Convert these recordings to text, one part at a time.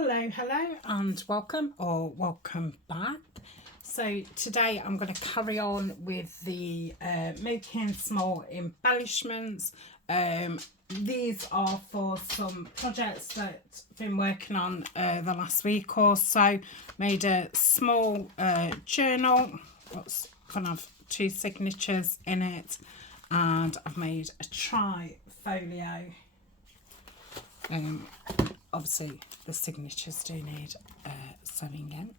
Hello and welcome back. So today I'm going to carry on with the making small embellishments. These are for some projects that I've been working on the last week or so. Made a small journal that's going to have 2 signatures in it, and I've made a tri-folio. Obviously the signatures do need sewing in,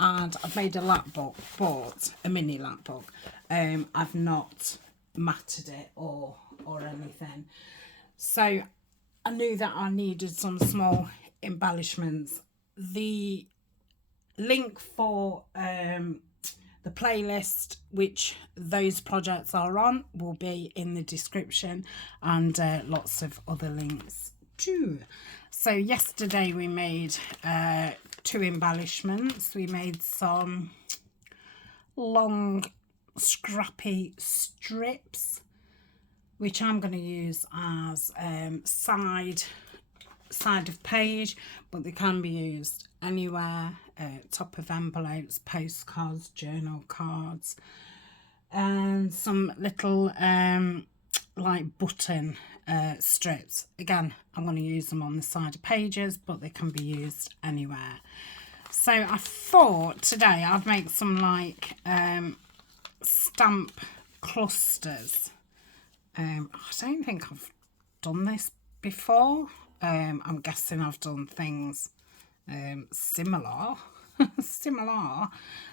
and I've made a lap book, but a mini lap book. I've not matted it or anything, so I knew that I needed some small embellishments. The link for the playlist which those projects are on will be in the description, and lots of other links too. So yesterday we made 2 embellishments. We made some long scrappy strips which I'm going to use as side of page, but they can be used anywhere, top of envelopes, postcards, journal cards, and some little like button strips. Again, I'm going to use them on the side of pages, but they can be used anywhere. So I thought today I'd make some like stamp clusters. I don't think I've done this before. I'm guessing I've done things similar.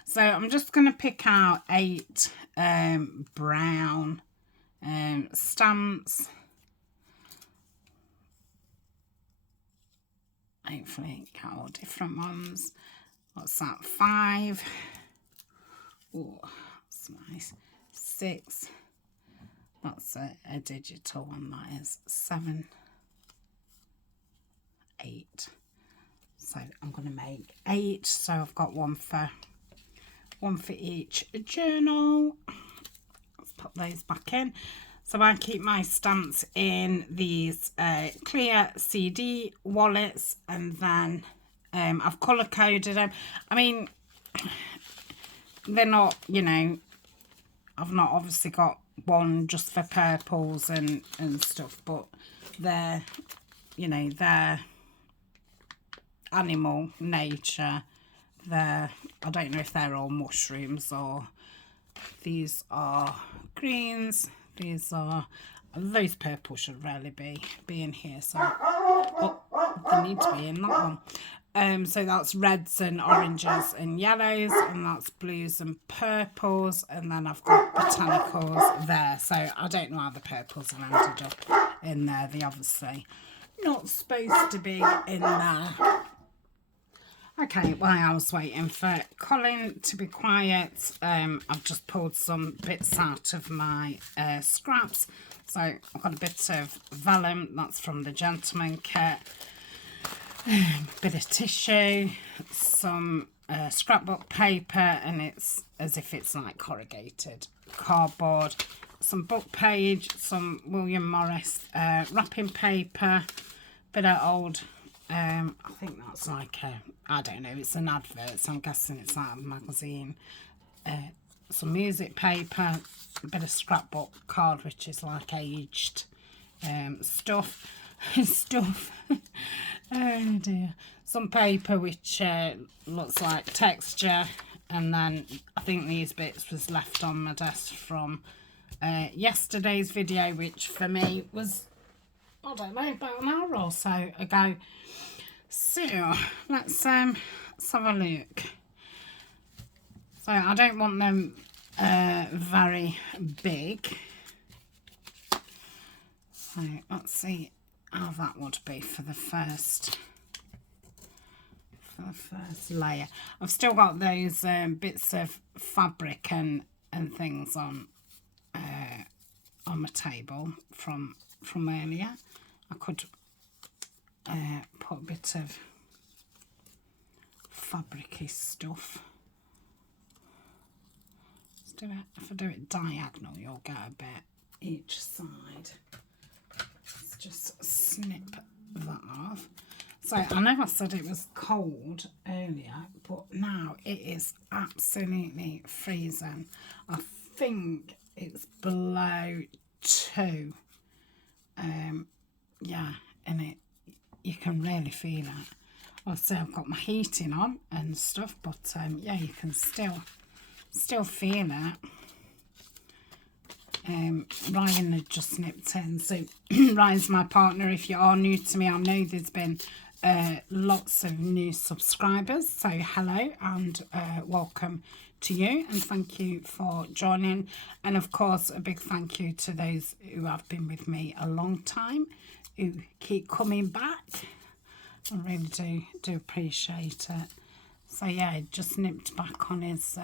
So I'm just going to pick out 8 brown stamps. Hopefully get all different ones. What's that? 5. Oh, that's nice. 6. That's a digital one, that is. 7. 8. So I'm going to make 8. So I've got one for each journal. Let's put those back in. So I keep my stamps in these clear CD wallets, and then I've colour coded them. I mean, they're not, you know, I've not obviously got one just for purples and stuff, but they're, you know, they're animal, nature. They're, I don't know if they're all mushrooms, or these are greens. These are, those purples should really be in here, so oh, they need to be in that one. So that's reds and oranges and yellows, and that's blues and purples, and then I've got botanicals there. So I don't know how the purples have ended up in there. They obviously not supposed to be in there. Okay, while I was waiting for Colin to be quiet, I've just pulled some bits out of my scraps. So I've got a bit of vellum, that's from the gentleman kit, bit of tissue, some scrapbook paper, and it's as if it's like corrugated cardboard, some book page, some William Morris wrapping paper, bit of old, I think that's like a, I don't know, it's an advert, so I'm guessing it's like a magazine, some music paper, a bit of scrapbook card, which is like aged stuff, oh dear, some paper which looks like texture, and then I think these bits was left on my desk from yesterday's video, which for me was, I don't know, about an hour or so ago. So let's have a look. So I don't want them very big. So let's see how that would be for the first layer. I've still got those bits of fabric and things on my table from earlier. I could put a bit of fabric-y stuff. Let's do it. If I do it diagonal, you'll get a bit each side. Let's just snip that off. So I know I said it was cold earlier, but now it is absolutely freezing. I think it's below 2. Yeah, and you can really feel it. Obviously I've got my heating on and stuff, but yeah, you can still feel it. Ryan had just nipped in, so Ryan's my partner. If you are new to me, I know there's been lots of new subscribers, so hello and welcome to you, and thank you for joining. And of course a big thank you to those who have been with me a long time, who keep coming back. I really do appreciate it. So yeah, he just nipped back on his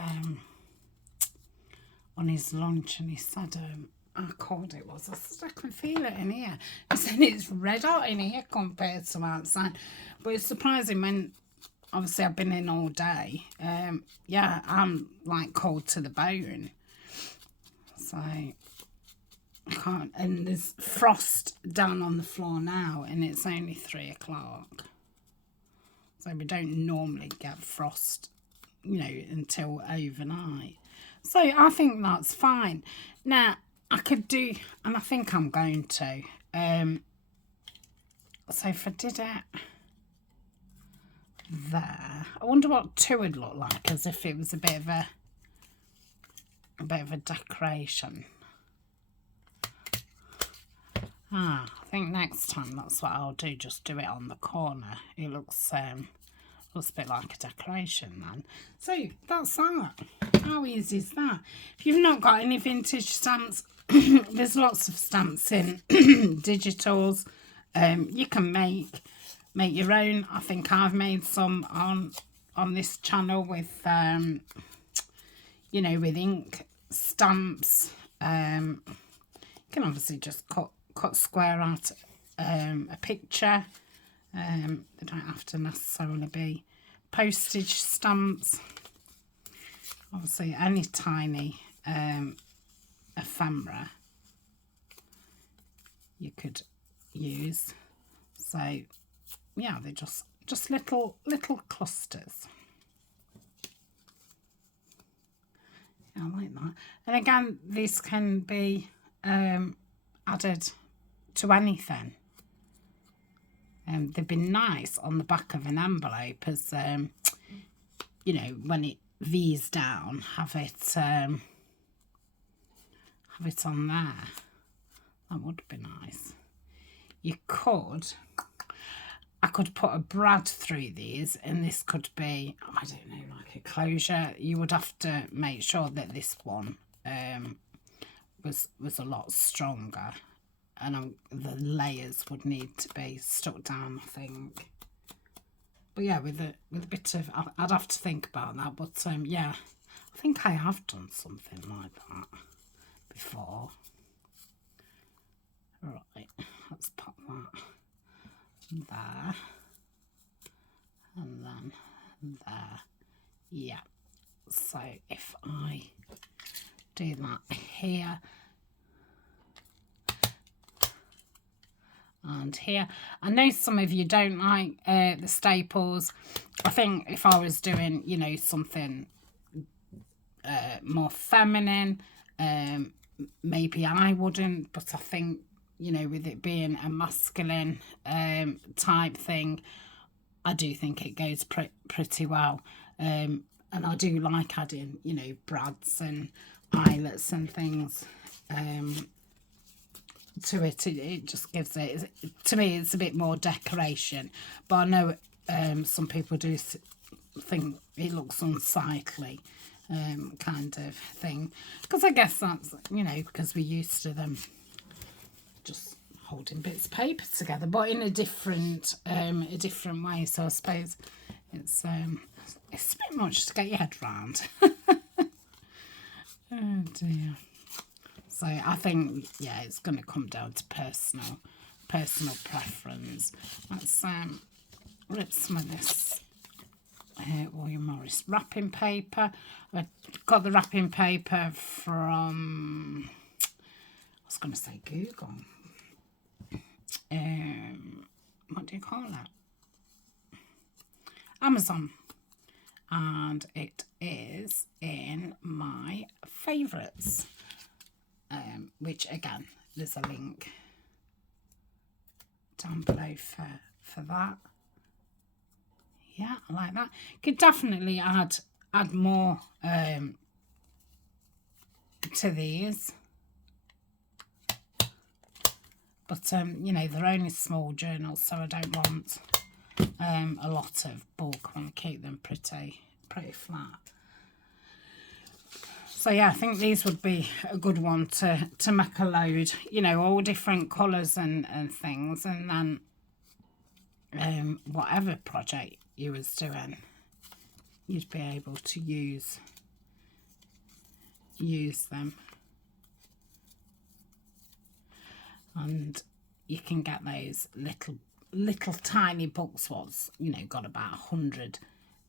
lunch, and he said how cold it was. I said, I can feel it in here. He said it's red hot in here compared to outside. But it's surprising when, obviously, I've been in all day. Yeah, I'm like cold to the bone. So I can't. And there's frost down on the floor now, and it's only 3 o'clock. So we don't normally get frost, you know, until overnight. So I think that's fine. Now, I could do, and I think I'm going to. So if I did it there, I wonder what 2 would look like, as if it was a bit of a decoration. I think next time that's what I'll do. Just do it on the corner. It looks a bit like a decoration then. So that's that. How easy is that? If you've not got any vintage stamps, there's lots of stamps in digitals. You can make your own. I think I've made some on this channel with you know, with ink stamps. You can obviously just cut square out a picture. They don't have to necessarily be postage stamps. Obviously any tiny ephemera you could use. So yeah, they're just little clusters. Yeah, I like that. And again, this can be added to anything. They've been nice on the back of an envelope, as you know, when it V's down, have it on there. That would be nice. You could, I could put a brad through these, and this could be, I don't know, like a closure. You would have to make sure that this one was a lot stronger, and the layers would need to be stuck down, I think. But yeah, with a bit of, I'd have to think about that. But yeah, I think I have done something like that before. Right, let's pop that there, and then there. Yeah, so if I do that here and here, I know some of you don't like the staples. I think if I was doing, you know, something more feminine, maybe I wouldn't, but I think, you know, with it being a masculine type thing, I do think it goes pretty well. And I do like adding, you know, brads and eyelets and things to it. It just gives it, to me, it's a bit more decoration. But I know some people do think it looks unsightly, kind of thing. Because I guess that's, you know, because we're used to them just holding bits of paper together, but in a different way. So I suppose it's a bit much to get your head round. Oh dear. So I think, yeah, it's going to come down to personal preference. Let's rip some of this William Morris wrapping paper. I got the wrapping paper from, I was going to say Google. What do you call that? Amazon, and it is in my favourites, which again, there's a link down below for that. Yeah, I like that. Could definitely add more to these, but you know, they're only small journals, so I don't want a lot of bulk. I want to keep them pretty flat. So yeah, I think these would be a good one to make a load, you know, all different colours and things, and then whatever project you was doing, you'd be able to use them. And you can get those little tiny books, what's, you know, got about 100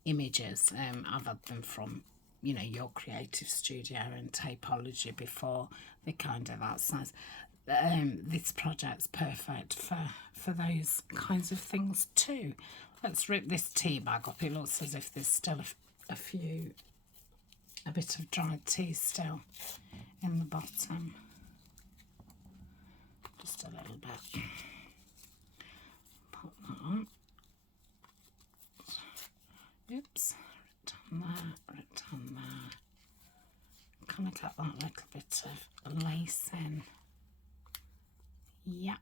images. I've had them from, you know, Your Creative Studio and Tapology before. They're kind of that size. This project's perfect for those kinds of things too. Let's rip this tea bag up. It looks as if there's still a bit of dried tea still in the bottom. Just a little bit. Put that on. Oops. Right on there. Kind of get that little bit of lace in. Yeah.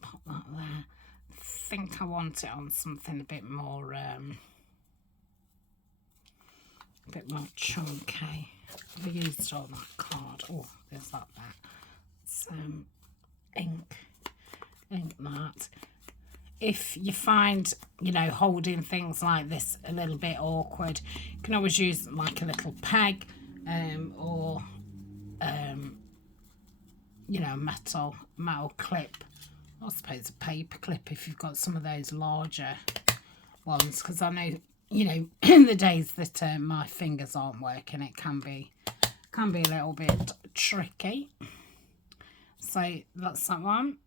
Put that there. I think I want it on something a bit more chunky. I've used all that card. Oh, there's that there. It's ink that. If you find, you know, holding things like this a little bit awkward, you can always use like a little peg or you know, metal clip. I suppose a paper clip if you've got some of those larger ones, because I know, you know, in the days that my fingers aren't working, it can be a little bit tricky. So that's that one.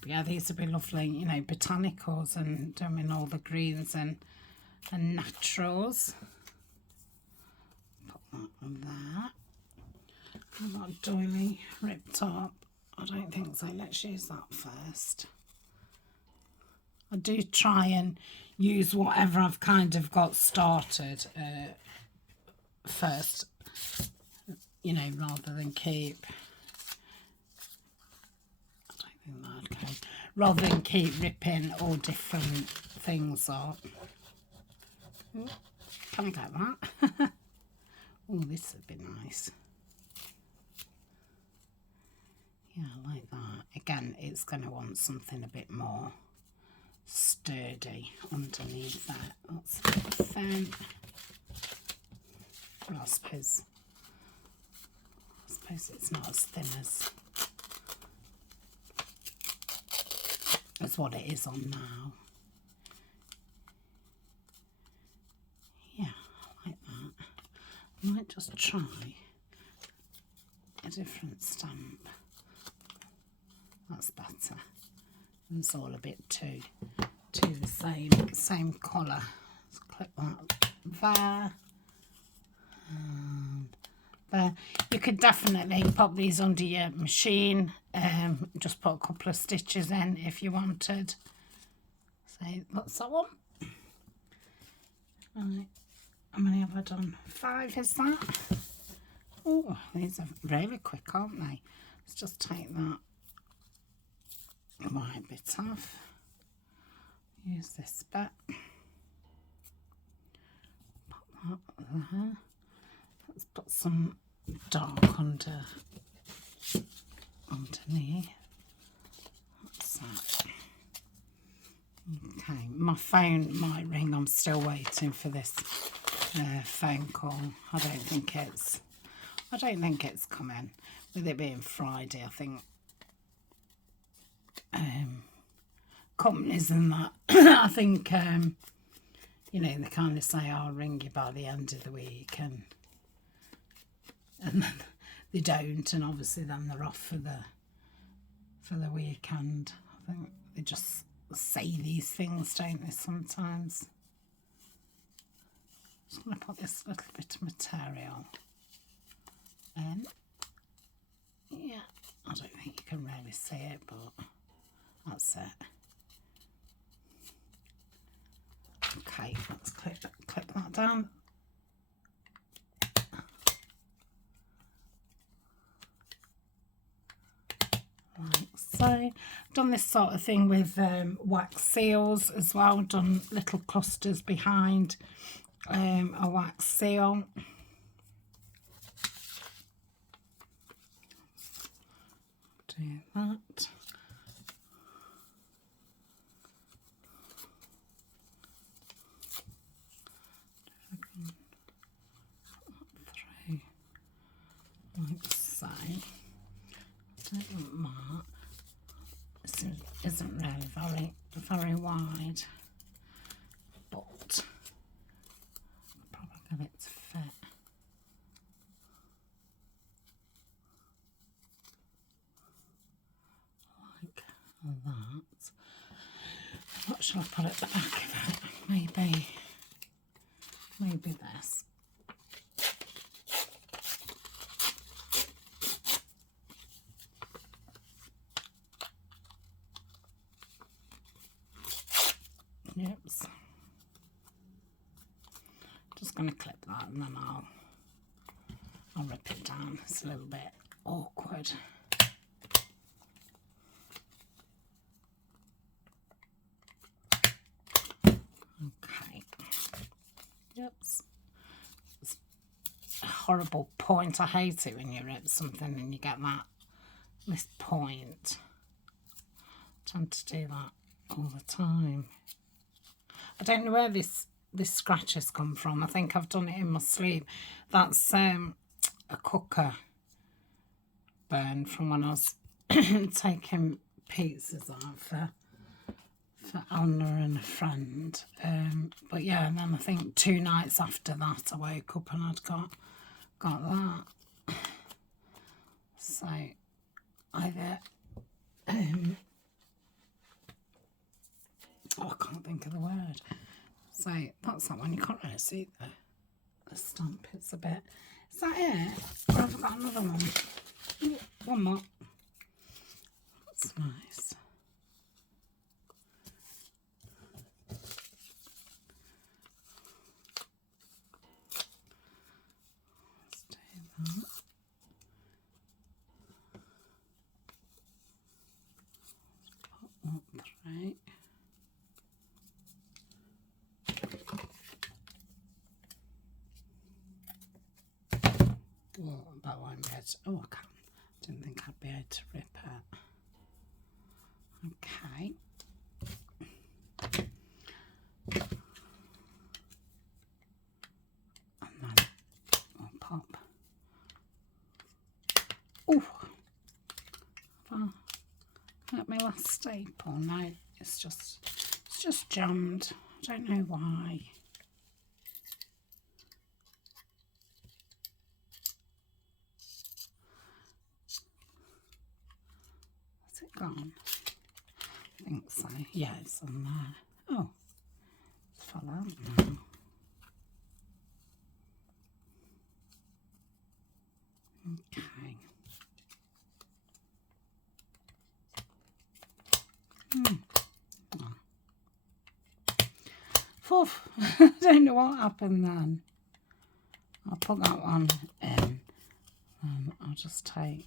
But yeah, these would be lovely, you know, botanicals and doing all the greens and naturals. Put that on there. I've got a doily ripped up. I don't think so. Let's use that first. I do try and use whatever I've kind of got started first, you know, rather than keep, I don't think that'd go, rather than keep ripping all different things up. Ooh, can I get that? Oh, this would be nice. Yeah, I like that. Again, it's going to want something a bit more sturdy underneath that. That's a bit thin. Well, I suppose it's not as thin as what it is on now. Yeah, I like that. I might just try a different stamp. That's better. It's all a bit too the same colour. Let's clip that there. And there. You could definitely pop these under your machine. Just put a couple of stitches in if you wanted. So that's that one. Right. How many have I done? 5 is that? Oh, these are really quick, aren't they? Let's just take that white bit off. Use this bit. Put that there. Let's put some dark underneath. What's that? Okay, my phone might ring. I'm still waiting for this phone call. I don't think it's coming. With it being Friday, I think companies and that, I think, you know, they kind of say, I'll ring you by the end of the week, and then they don't, and obviously then they're off for the weekend. I think they just say these things, don't they, sometimes? Just going to put this little bit of material in. Yeah, I don't think you can really see it, but that's it. Okay, let's clip that down. Like so. Done this sort of thing with wax seals as well. Done little clusters behind a wax seal. Do that. Through like so. Don't want that. This isn't really very wide, but probably get it to fit. Like that. What shall I put at the back of it? Maybe this. Yep. Just going to clip that and then I'll rip it down. It's a little bit awkward. Okay. Yep. It's a horrible point. I hate it when you rip something and you get that missed point. I tend to do that all the time. I don't know where this scratches come from. I think I've done it in my sleeve. That's a cooker burn from when I was taking pizzas out for Anna and a friend. But yeah, and then I think 2 nights after that I woke up and I'd got that. So either oh, I can't think of the word. So that's that one. You can't really see the stamp. It's a bit. Is that it? Or have I got another one? Ooh, one more. That's nice. Let's do that. Put that through. Well, that won't be able to, oh, I can't. Didn't think I'd be able to rip it. Okay. And then we'll pop. Oh, at my last staple. No, it's just jammed. I don't know why. Is it gone? I think so. Yeah, it's on there. Oh, it's fell out now. Okay. Poof. I don't know what happened then. I'll put that one in and I'll just take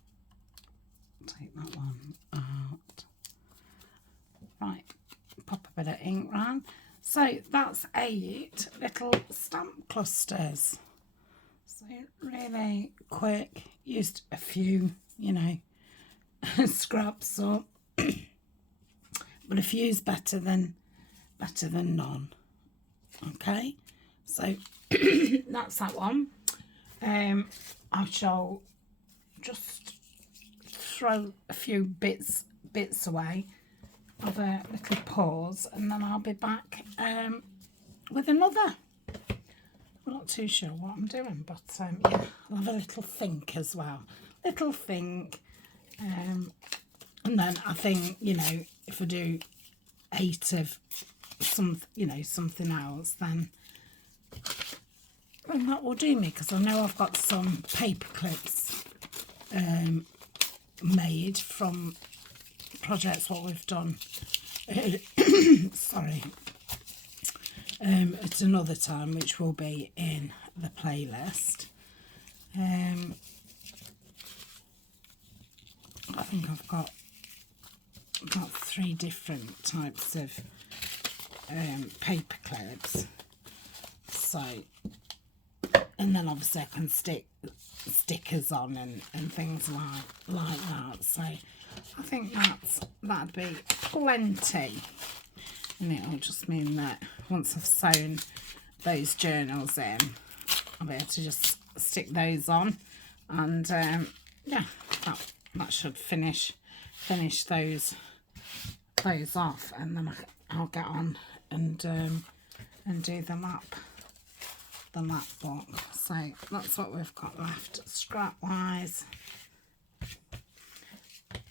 that one out. Right, pop a bit of ink round. So that's 8 little stamp clusters. So really quick, used a few, you know, scraps up, but a few's better than none. Okay, so that's that one. I shall just throw a few bits away, have a little pause, and then I'll be back with another. I'm not too sure what I'm doing, but yeah, I'll have a little think as well. Little think, and then I think, you know, if I do 8 of something else, then that will do me, because I know I've got some paper clips made from projects what we've done. Sorry. At another time, which will be in the playlist. I think I've got 3 different types of paper clips. So, and then obviously I can stick stickers on and things like that. So I think that'd be plenty. And it'll just mean that once I've sewn those journals in, I'll be able to just stick those on, and yeah, that should finish those off, and then I'll get on and do the lap book. So that's what we've got left scrap wise.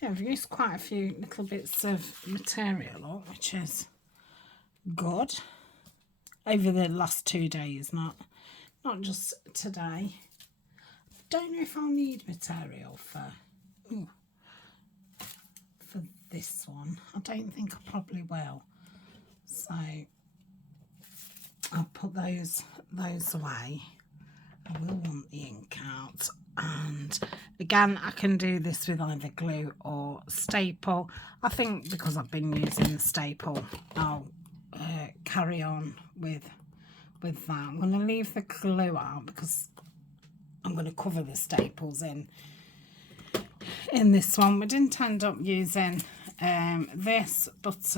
Yeah, I've used quite a few little bits of material, which is good, over the last 2 days, not just today. Don't know if I'll need material for this one. I don't think I probably will, so I'll put those away. I will want the ink out, and again I can do this with either glue or staple. I think because I've been using the staple, I'll carry on with that. I'm going to leave the glue out because I'm going to cover the staples in this one. We didn't end up using this, but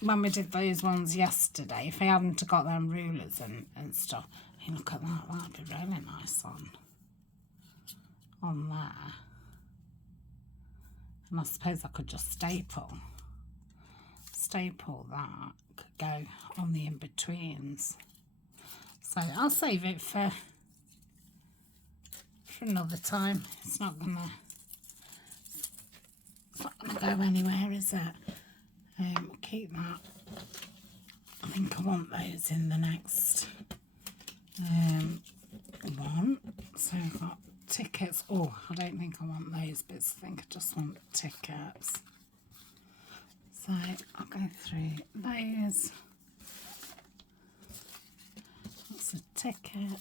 when we did those ones yesterday, if I hadn't got them rulers and stuff, hey, look at that, that'd be really nice on there. And I suppose I could just staple that, could go on the in-betweens. So I'll save it for another time. It's not gonna go anywhere, is it? Keep that. I think I want those in the next one. So I've got tickets. Oh, I don't think I want those bits. I think I just want tickets. So I'll go through those. That's a ticket.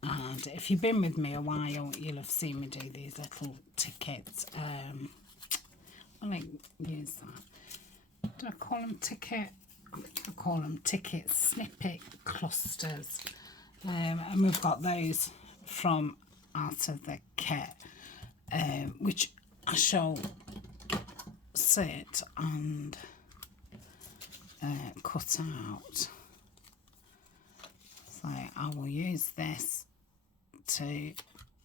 And if you've been with me a while, you'll have seen me do these little tickets. I'll use that. Do I call them ticket? I think I call them ticket snippet clusters. And we've got those from out of the kit, which I shall sit and cut out. So I will use this to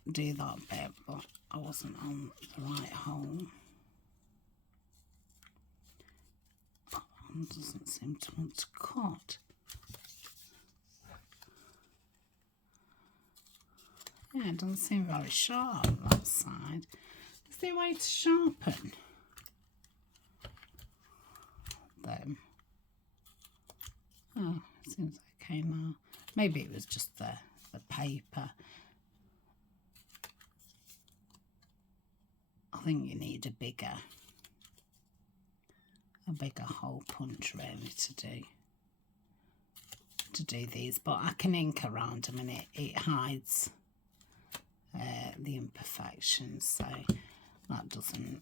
do that bit, but I wasn't on the right hole. That one doesn't seem to want to cut. Yeah, it doesn't seem very sharp on that side. Is there a way to sharpen them? Oh, it seems okay now. Maybe it was just the paper. I think you need a bigger hole punch really to do these, but I can ink around them and it hides the imperfections, so that doesn't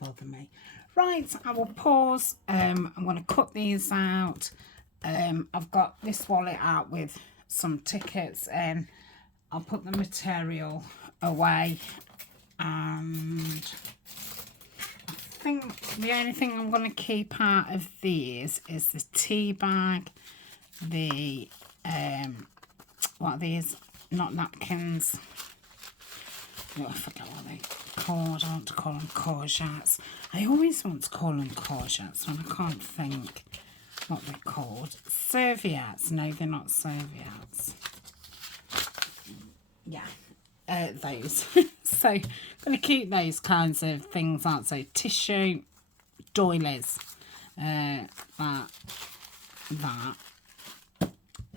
bother me. Right, I will pause. I'm going to cut these out. I've got this wallet out with some tickets in. I'll put the material away, and I think the only thing I'm going to keep out of these is the tea bag, the what are these? Not napkins. Oh, I forgot what they're called. I want to call them courgettes. I always want to call them courgettes when I can't think what they're called. Serviettes. No, they're not serviettes. Yeah. those. So I'm going to keep those kinds of things out. So tissue, doilies, that,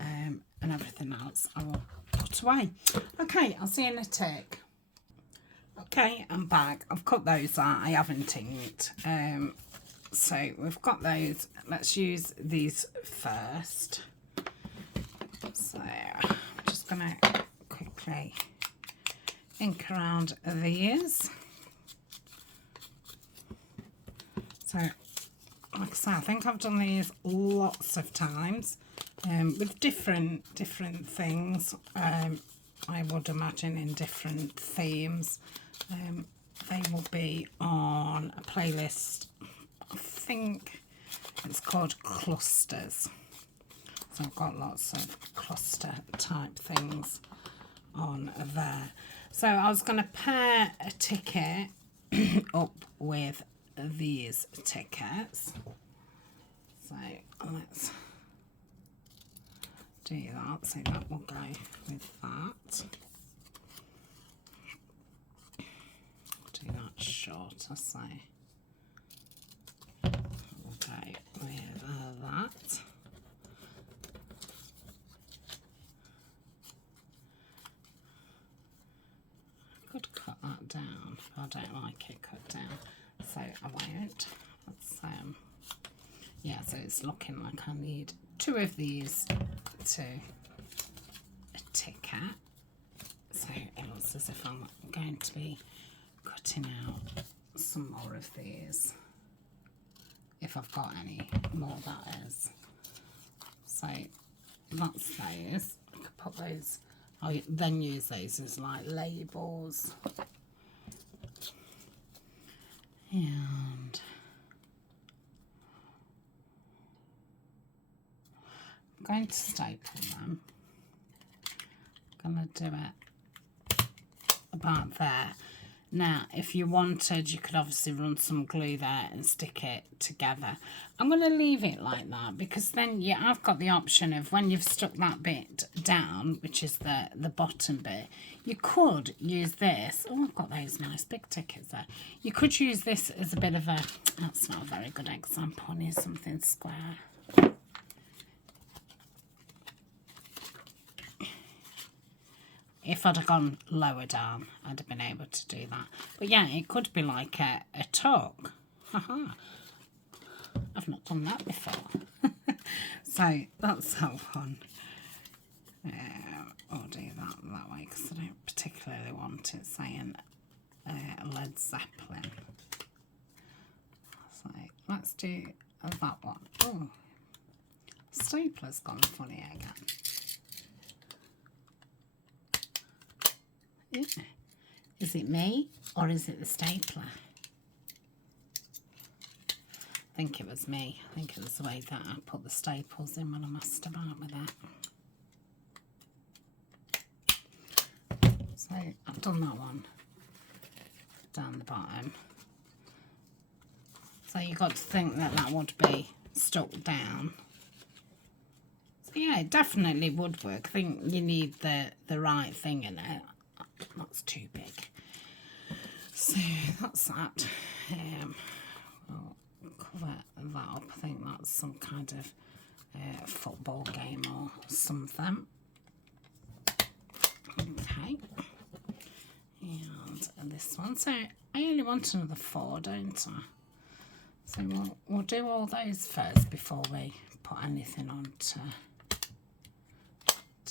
and everything else I will put away. Okay, I'll see you in a tick. Okay, I'm back. I've cut those out. I haven't inked. So we've got those. Let's use these first. So I'm just going to quickly ink around these. So, like I say, I think I've done these lots of times with different things. I would imagine in different themes. They will be on a playlist. I think it's called Clusters. So I've got lots of cluster type things on there. So I was going to pair a ticket up with these tickets. So let's do that. So that will go with that. Do that shorter, so we'll go with that. I could cut that down, but I don't like it cut down, so I won't. Let's, yeah, so it's looking like I need 2 of these to a ticket. So it looks as if I'm going to be cutting out some more of these, if I've got any more, that is. So that's those. I could put those, I'll then use those as like labels. And I'm going to staple them. I'm going to do it about there. Now, if you wanted, you could obviously run some glue there and stick it together. I'm going to leave it like that because then I've got the option of when you've stuck that bit down, which is the bottom bit, you could use this. Oh, I've got those nice big tickets there. You could use this as a bit of a, that's not a very good example. I need something square. If I'd have gone lower down, I'd have been able to do that. But yeah, it could be like a tuck. Haha. I've not done that before. So that's how fun. I'll do that way because I don't particularly want it saying Led Zeppelin. So let's do that one. Oh, stapler's gone funny again. Yeah. Is it me or is it the stapler? I think it was me. I think it was the way that I put the staples in when I messed about with it. So I've done that one down the bottom. So you've got to think that that would be stuck down. So yeah, it definitely would work. I think you need the right thing in it. That's too big. So that's that. We'll cover that up. I think that's some kind of football game or something. Okay. And this one. So I only want another 4, don't I? So we'll do all those first before we put anything on to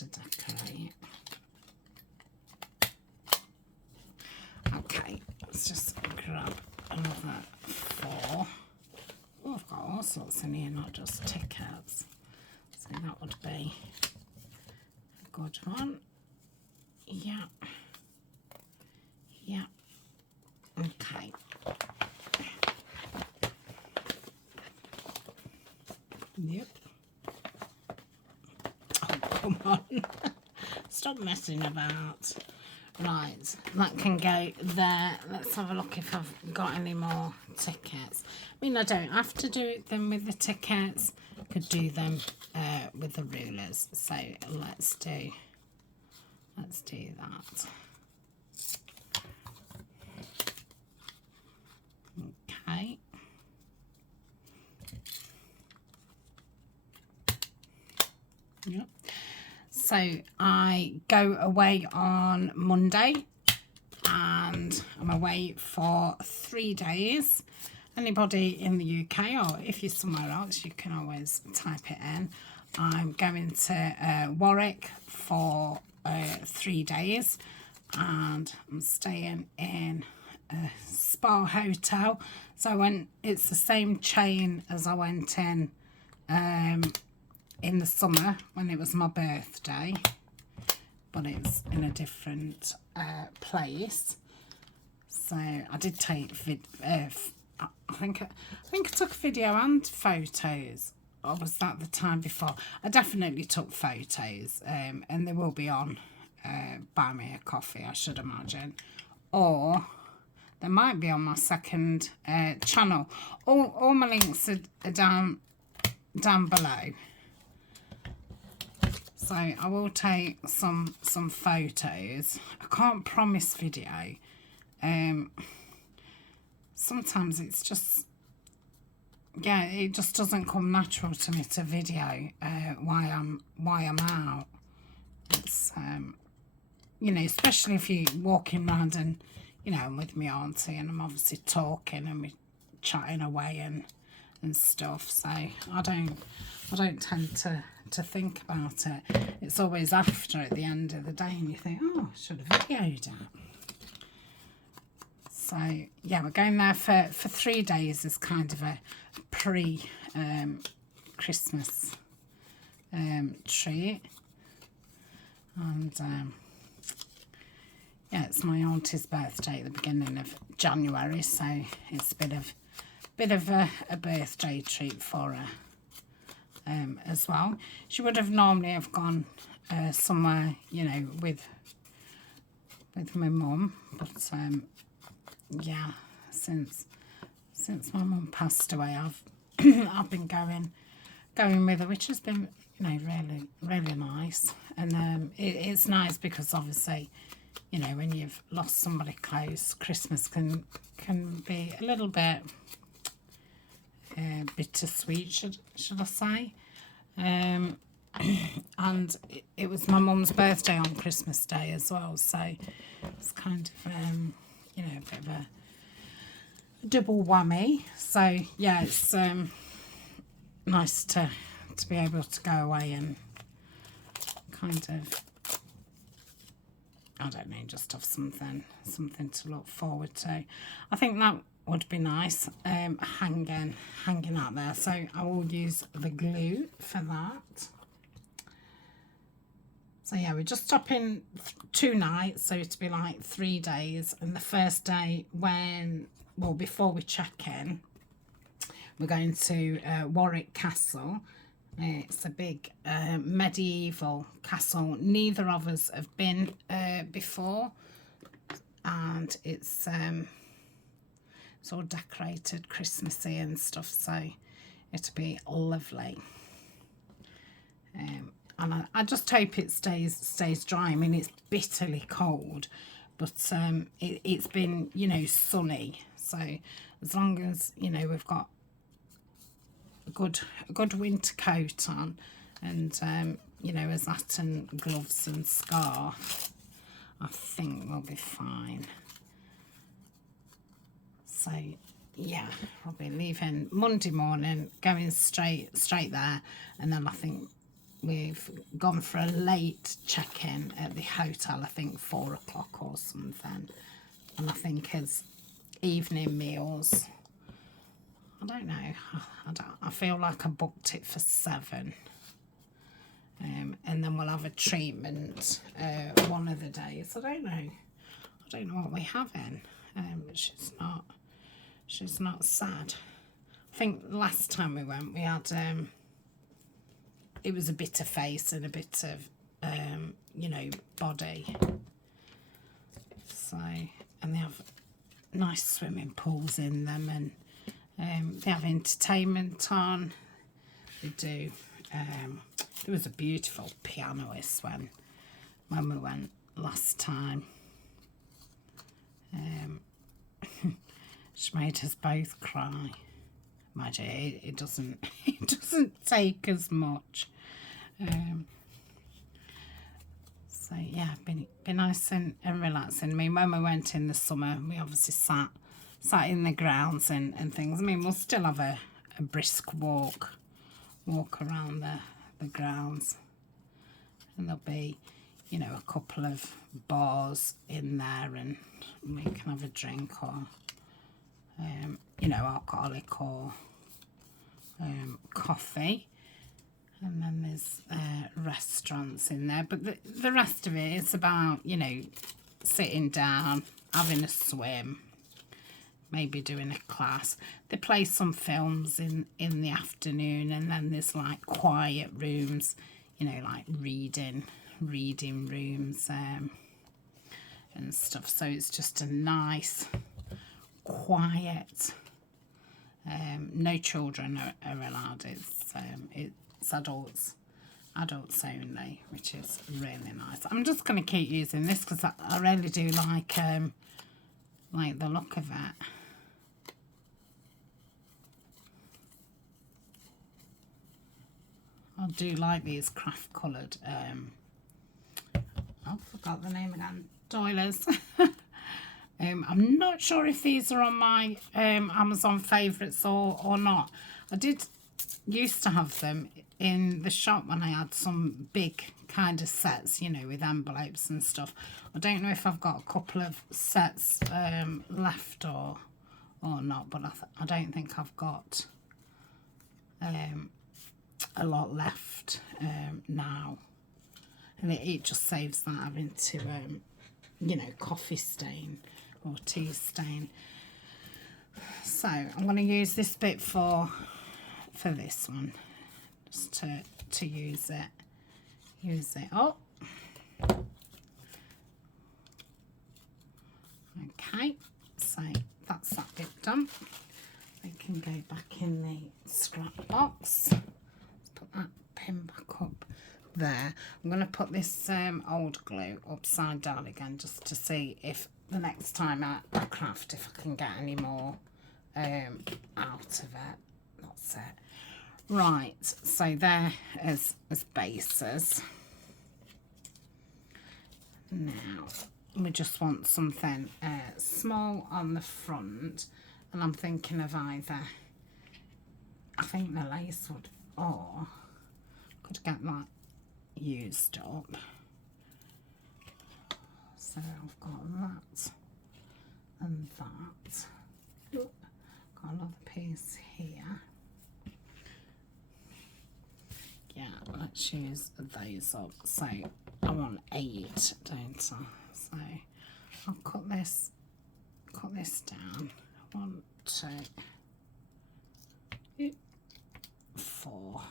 decorate. Okay, let's just grab another 4. Oh, I've got all sorts in here, not just tickets. So that would be a good one. Yeah. Yeah. Okay. Yep. Oh, come on. Stop messing about. Right, that can go there. Let's have a look if I've got any more tickets. I mean, I don't have to do them with the tickets. I could do them with the rulers. So let's do that. So I go away on Monday and I'm away for 3 days. Anybody in the UK, or if you're somewhere else, you can always type it in. I'm going to Warwick for 3 days, and I'm staying in a spa hotel. So it's the same chain as I went in the summer when it was my birthday, but it's in a different place. So I did take I think I took a video and photos, or was that the time before? I definitely took photos, and they will be on Buy Me a Coffee, I should imagine, or they might be on my second channel. All my links are down below. So I will take some photos. I can't promise video. Sometimes it's just, yeah, it just doesn't come natural to me to video why I'm out. It's you know, especially if you're walking around and, you know, I'm with my auntie and I'm obviously talking and we're chatting away and stuff. So I don't tend to think about it. It's always after, at the end of the day, and you think, oh, I should have videoed it. So yeah, we're going there for 3 days as kind of a Christmas treat. And yeah, it's my auntie's birthday at the beginning of January, so it's a bit of a birthday treat for her as well. She would have normally have gone somewhere, you know, with my mum, but yeah, since my mum passed away, I've I've been going with her, which has been, you know, really nice. And it's nice because obviously, you know, when you've lost somebody close, Christmas can be a little bit bittersweet, should I say. And it was my mum's birthday on Christmas Day as well, so it's kind of you know, a bit of a double whammy. So yeah, it's nice to be able to go away and kind of, I don't know, just have something to look forward to. I think that would be nice, hanging out there. So I will use the glue for that. So yeah, we're just stopping 2 nights, so it'll be like 3 days. And the first day, before we check in, we're going to Warwick Castle. It's a big medieval castle. Neither of us have been before, and it's all decorated Christmassy and stuff, so it'll be lovely. And I just hope it stays dry. I mean, it's bitterly cold, but it's been, you know, sunny. So as long as, you know, we've got a good winter coat on, and you know, a satin gloves and scarf, I think we'll be fine. So yeah, I'll be leaving Monday morning, going straight there, and then I think we've gone for a late check-in at the hotel, I think 4 o'clock or something. And I think as evening meals, I don't know, I feel like I booked it for 7. And then we'll have a treatment one of the days. I don't know what we're having. She's not sad. I think last time we went, we had it was a bit of face and a bit of you know, body. So, and they have nice swimming pools in them, and they have entertainment on. They do. There was a beautiful pianist when we went last time. She made us both cry. Mind you, it doesn't take as much. So yeah, been nice and relaxing. I mean, when we went in the summer, we obviously sat in the grounds and things. I mean, we'll still have a brisk walk around the grounds, and there'll be, you know, a couple of bars in there, and we can have a drink or you know, alcoholic or coffee. And then there's restaurants in there, but the rest of it is about, you know, sitting down, having a swim, maybe doing a class. They play some films in the afternoon, and then there's like quiet rooms, you know, like reading rooms and stuff. So it's just a nice, quiet. No children are allowed. It's adults only, which is really nice. I'm just going to keep using this because I really do like the look of it. I do like these craft coloured I forgot the name again, doilies. I'm not sure if these are on my Amazon favourites or not. I did used to have them in the shop when I had some big kind of sets, you know, with envelopes and stuff. I don't know if I've got a couple of sets left or not, but I don't think I've got a lot left now. And it just saves that having to, you know, coffee stain or tea stain. So I'm going to use this bit for this one, just to use it up. Okay, so that's that bit done. I can go back in the scrap box. Let's put that pin back up there. I'm going to put this old glue upside down again, just to see if the next time I craft, if I can get any more out of it. That's it. Right, so there as bases. Now we just want something small on the front, and I'm thinking of either, I think the lace would, or could get that used up. So I've got that and that. Ooh, got another piece here. Yeah, let's use those up. So I want 8, don't I? So I'll cut this down. 1, 2, 4.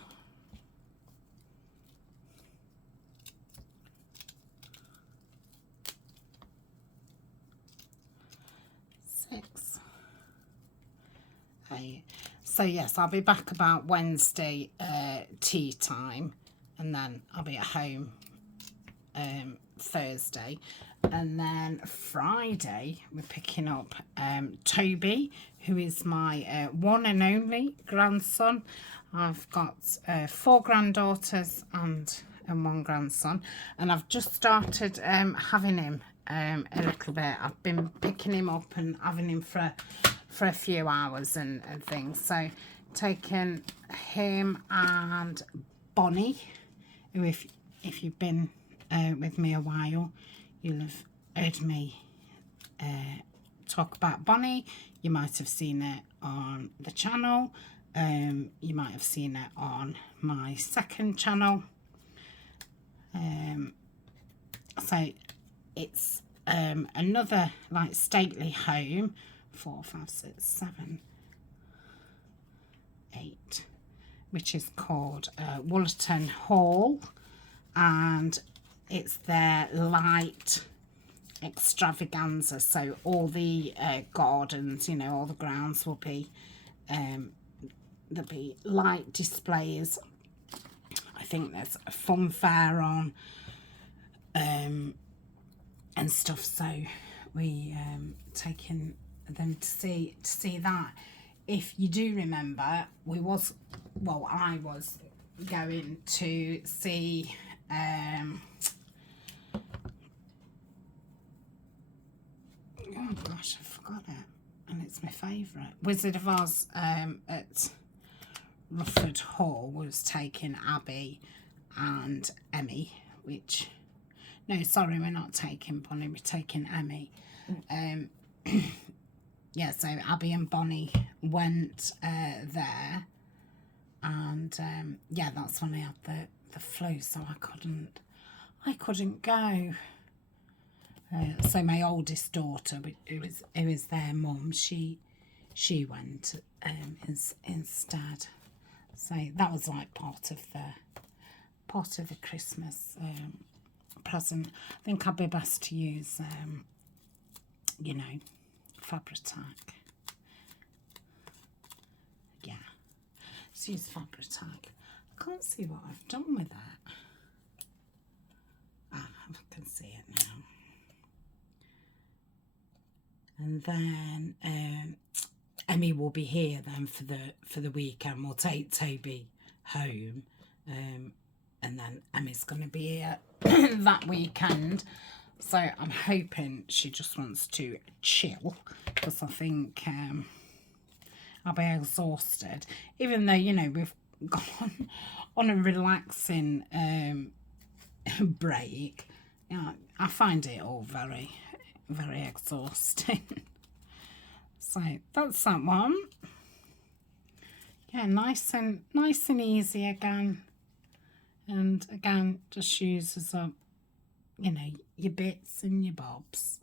So yes, I'll be back about Wednesday tea time, and then I'll be at home Thursday, and then Friday we're picking up Toby, who is my one and only grandson. I've got 4 granddaughters and 1 grandson, and I've just started having him a little bit. I've been picking him up and having him for a few hours and things. So taking him and Bonnie, who if you've been with me a while, you'll have heard me talk about Bonnie. You might have seen it on the channel. You might have seen it on my second channel. So it's another like stately home. 4, 5, 6, 7, 8, which is called Wollerton Hall, and it's their light extravaganza. So all the gardens, you know, all the grounds will be there'll be light displays. I think there's a fun fair on and stuff. So we taking them to see that. If you do remember, I was going to see got it, and it's my favourite. Wizard of Oz at Rufford Hall was taking Abby and Emmy, which, no, sorry, we're not taking Bonnie, we're taking Emmy. Yeah, so Abby and Bonnie went there, and yeah, that's when I had the flu, so I couldn't go. So my oldest daughter, who was their mum, she went instead. So that was like part of the Christmas present. I think I'd be best to use you know, Fabri-Tac. Yeah, let's use Fabri-Tac. I can't see what I've done with that. Ah, I can see it now. And then Emmy will be here then for the weekend. We'll take Toby home, and then Emmy's going to be here that weekend. So I'm hoping she just wants to chill, because I think I'll be exhausted. Even though, you know, we've gone on a relaxing break, you know, I find it all very, very exhausting. So that's that one. Yeah, nice and easy again. And again, just uses up, you know, your bits and your bobs.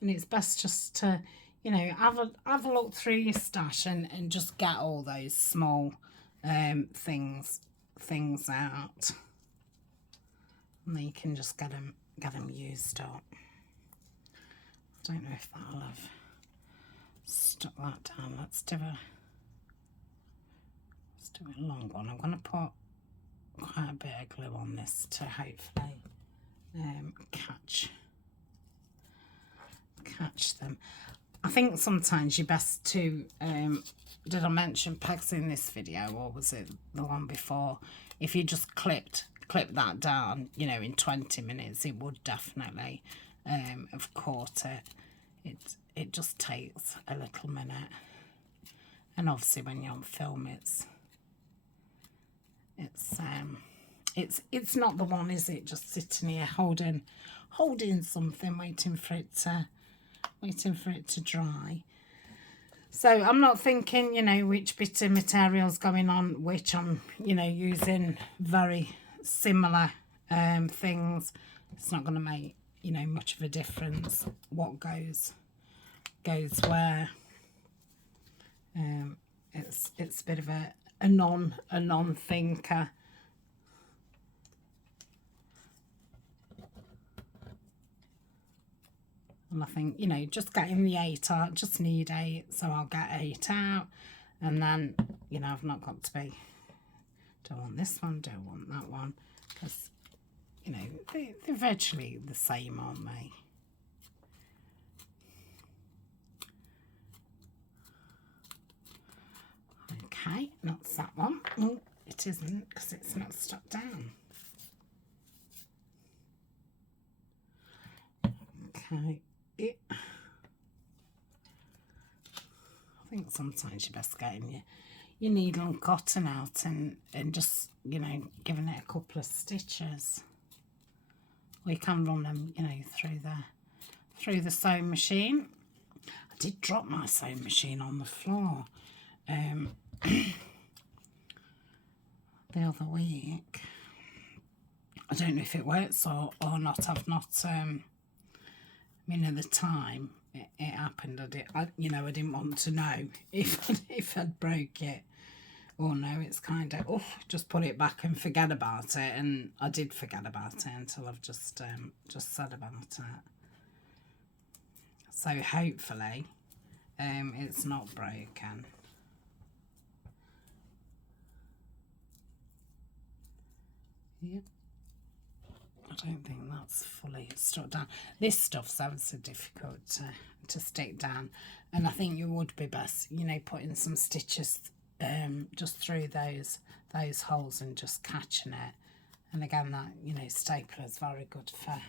And it's best just to, you know, have a look through your stash and just get all those small things out. And then you can just get them used up. I don't know if that'll have stuck that down. Let's do a long one. I'm going to put quite a bit of glue on this to hopefully catch them. I think sometimes you're best to did I mention pegs in this video, or was it the one before? If you just clip that down, you know, in 20 minutes, it would definitely have caught it. It just takes a little minute, and obviously when you're on film, it's not the one, is it? Just sitting here holding something, waiting for it to dry. So I'm not thinking, you know, which bit of material's going on which. I'm, you know, using very similar things. It's not going to make, you know, much of a difference what goes where. It's a bit of a non-thinker. And I think, you know, just getting the 8 out, just need 8, so I'll get 8 out. And then, you know, I've not got to be, don't want this one, don't want that one, because, you know, they're virtually the same, aren't they? Okay, that's that one. Oh, it isn't, because it's not stuck down. Okay. I think sometimes you're best getting your needle and cotton out and just, you know, giving it a couple of stitches. Or you can run them, you know, through the sewing machine. I did drop my sewing machine on the floor the other week. I don't know if it works or not. I've not I mean, at the time it happened, I didn't want to know if I'd broke it or no. It's kind of, oh, just put it back and forget about it, and I did forget about it until I've just said about it. So hopefully it's not broken. Yep. I don't think that's fully stuck down. This stuff's ever so difficult to stick down, and I think you would be best, you know, putting some stitches just through those holes and just catching it. And again, that, you know, stapler is very good for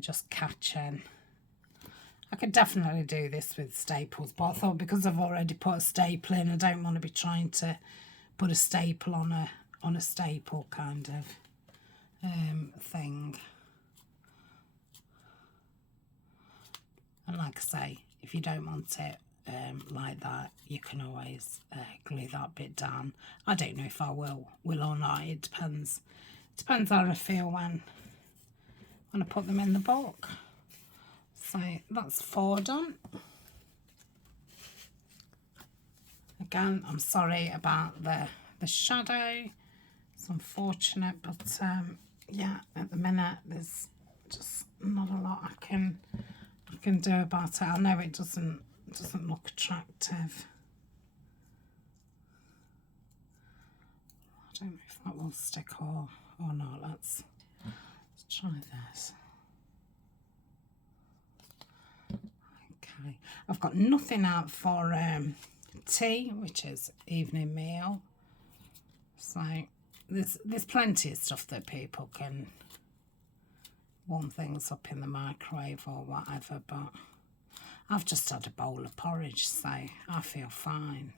just catching could definitely do this with staples, but I thought because I've already put a staple in, I don't want to be trying to put a staple on a staple kind of thing. And like I say, if you don't want it like that, you can always glue that bit down. I don't know if I will or not. It depends. Depends how I feel when I put them in the book. So that's 4 done. Again, I'm sorry about the shadow. It's unfortunate, but yeah, at the minute there's just not a lot I can do about it. I know it doesn't look attractive. I don't know if that will stick or not. Let's try this. Okay, I've got nothing out for tea, which is evening meal. So there's plenty of stuff that people can warm things up in the microwave or whatever, but I've just had a bowl of porridge, so I feel fine.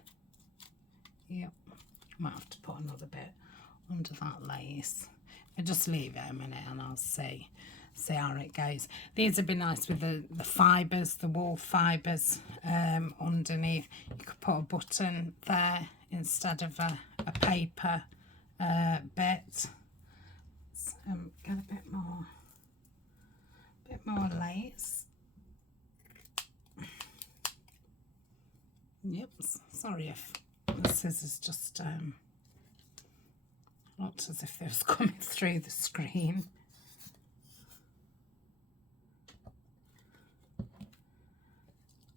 Yep, might have to put another bit under that lace. I'll just leave it a minute and I'll see how it goes. These would be nice with the fibres, the wool fibres underneath. You could put a button there instead of a paper bit. So get a bit more lace. Yep, sorry if the scissors just looked as if they was coming through the screen.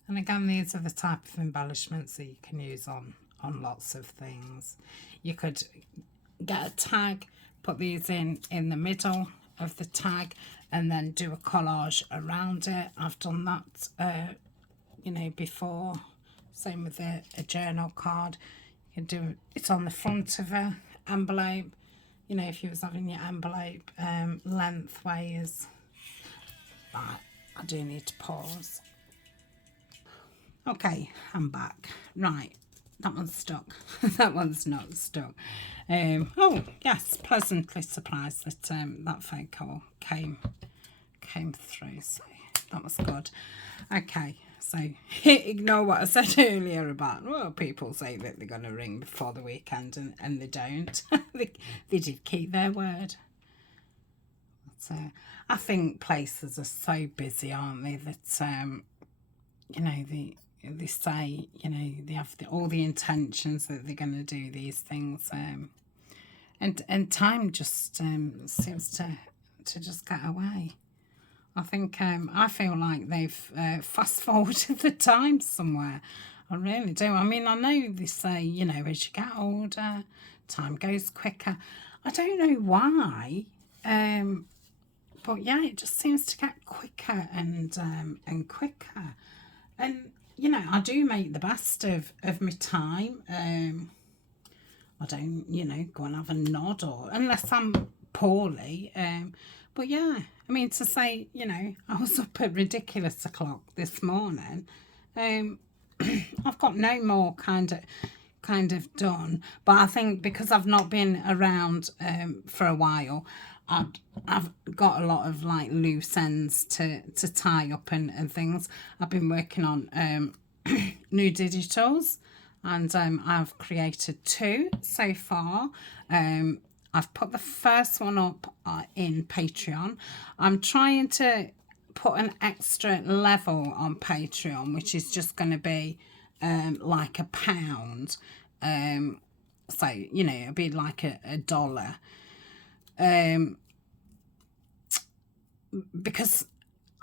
And again, these are the type of embellishments that you can use on lots of things. You could get a tag, put these in the middle of the tag, and then do a collage around it. I've done that, you know, before. Same with a journal card. You can do it on the front of an envelope. You know, if you was having your envelope lengthways. Right, I do need to pause. Okay, I'm back. Right, that one's stuck. That one's not stuck. Oh yes, pleasantly surprised that that photo came through, so that was good. Okay, so ignore what I said earlier about, well, people say that they're going to ring before the weekend and they don't. they did keep their word. But, I think places are so busy, aren't they, that you know, they say, you know, they have all the intentions that they're going to do these things, and time just seems to just get away. I think I feel like they've fast forwarded the time somewhere. I really do. I mean, I know they say, you know, as you get older, time goes quicker. I don't know why, but yeah, it just seems to get quicker and quicker. And you know, I do make the best of my time. I don't, you know, go and have a nod, or unless I'm poorly. But yeah, I mean, to say, you know, I was up at ridiculous o'clock this morning. I've got no more kind of done. But I think because I've not been around for a while, I've got a lot of like loose ends to tie up and things. I've been working on new digitals, and I've created 2 so far. I've put the first one up in Patreon. I'm trying to put an extra level on Patreon, which is just going to be like £1. So, you know, it'll be like $1. Because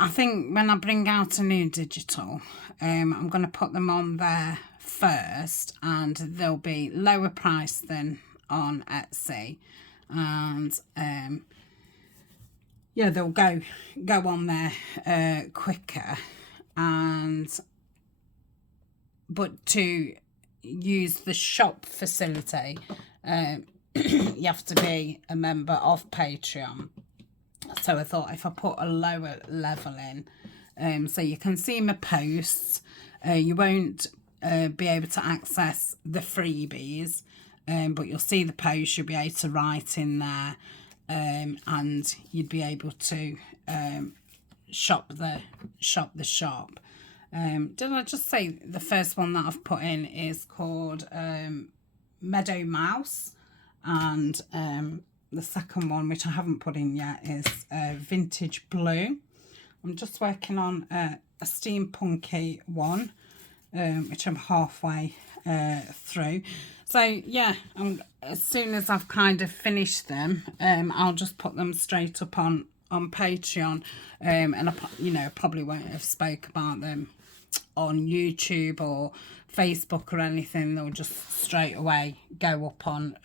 I think when I bring out a new digital, I'm going to put them on there first, and they'll be lower price than on Etsy, and yeah, they'll go on there quicker. And but to use the shop facility, you have to be a member of Patreon. So I thought if I put a lower level in, So you can see my posts. You won't be able to access the freebies, but you'll see the posts. You'll be able to write in there, and you'd be able to shop the shop. Did I just say the first one that I've put in is called Meadow Mouse, and the second one, which I haven't put in yet, is Vintage Blue. I'm just working on a steampunky one, which I'm halfway through. So yeah, as soon as I've kind of finished them, I'll just put them straight up on Patreon, and I probably won't have spoke about them on YouTube or Facebook or anything. They'll just straight away go up on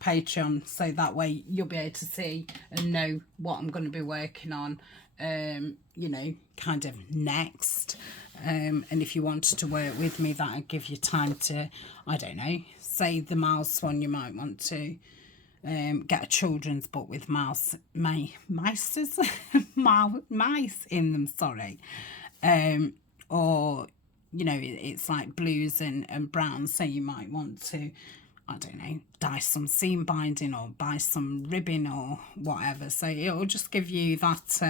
Patreon, so that way you'll be able to see and know what I'm going to be working on, kind of next. And if you wanted to work with me, that would give you time to, I don't know, say the mouse one, you might want to get a children's book with mice in them, sorry. Or, it's like blues and browns, so you might want to, I don't know, dye some seam binding or buy some ribbon or whatever. So it'll just give you that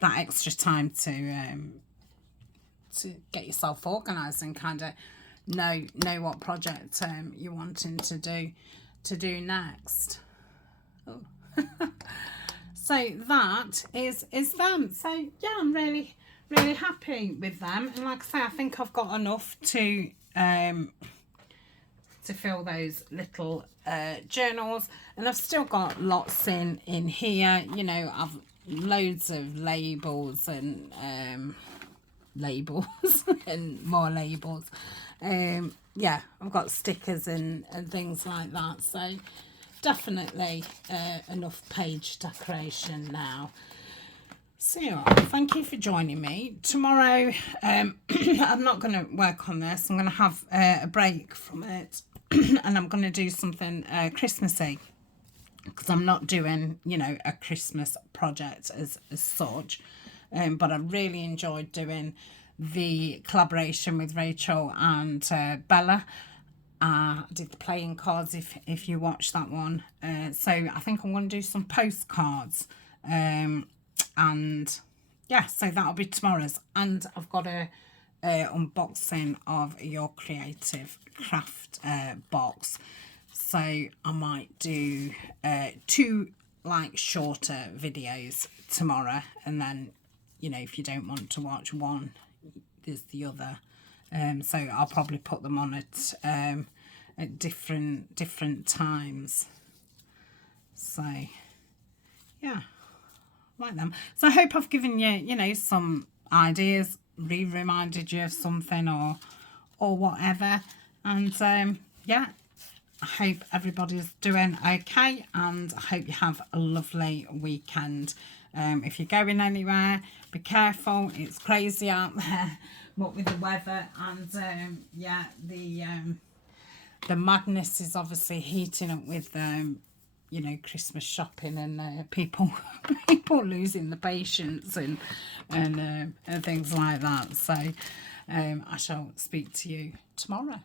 that extra time to get yourself organised and kind of know what project you're wanting to do next. Oh. So that is them. So yeah, I'm really happy with them, and like I say, I think I've got enough to fill those little journals, and I've still got lots in here. I've loads of labels and labels and more labels. Yeah, I've got stickers and things like that, so definitely enough page decoration now. So thank you for joining me. Tomorrow I'm not going to work on this. I'm going to have a break from it and I'm going to do something Christmassy, because I'm not doing a Christmas project as such, but I really enjoyed doing the collaboration with Rachel and Bella. I did the playing cards, if you watch that one. So I think I'm going to do some postcards, and yeah, so that'll be tomorrow's. And I've got a unboxing of your creative craft box, so I might do 2 like shorter videos tomorrow, and then if you don't want to watch one, there's the other. So I'll probably put them on at different times. So yeah, like them. So I hope I've given you some ideas, reminded you of something or whatever. And yeah, I hope everybody's doing okay, and I hope you have a lovely weekend. If you're going anywhere, be careful. It's crazy out there, what with the weather, and yeah, the madness is obviously heating up with Christmas shopping, and people losing the patience and things like that. So I shall speak to you tomorrow.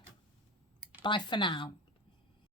Bye for now.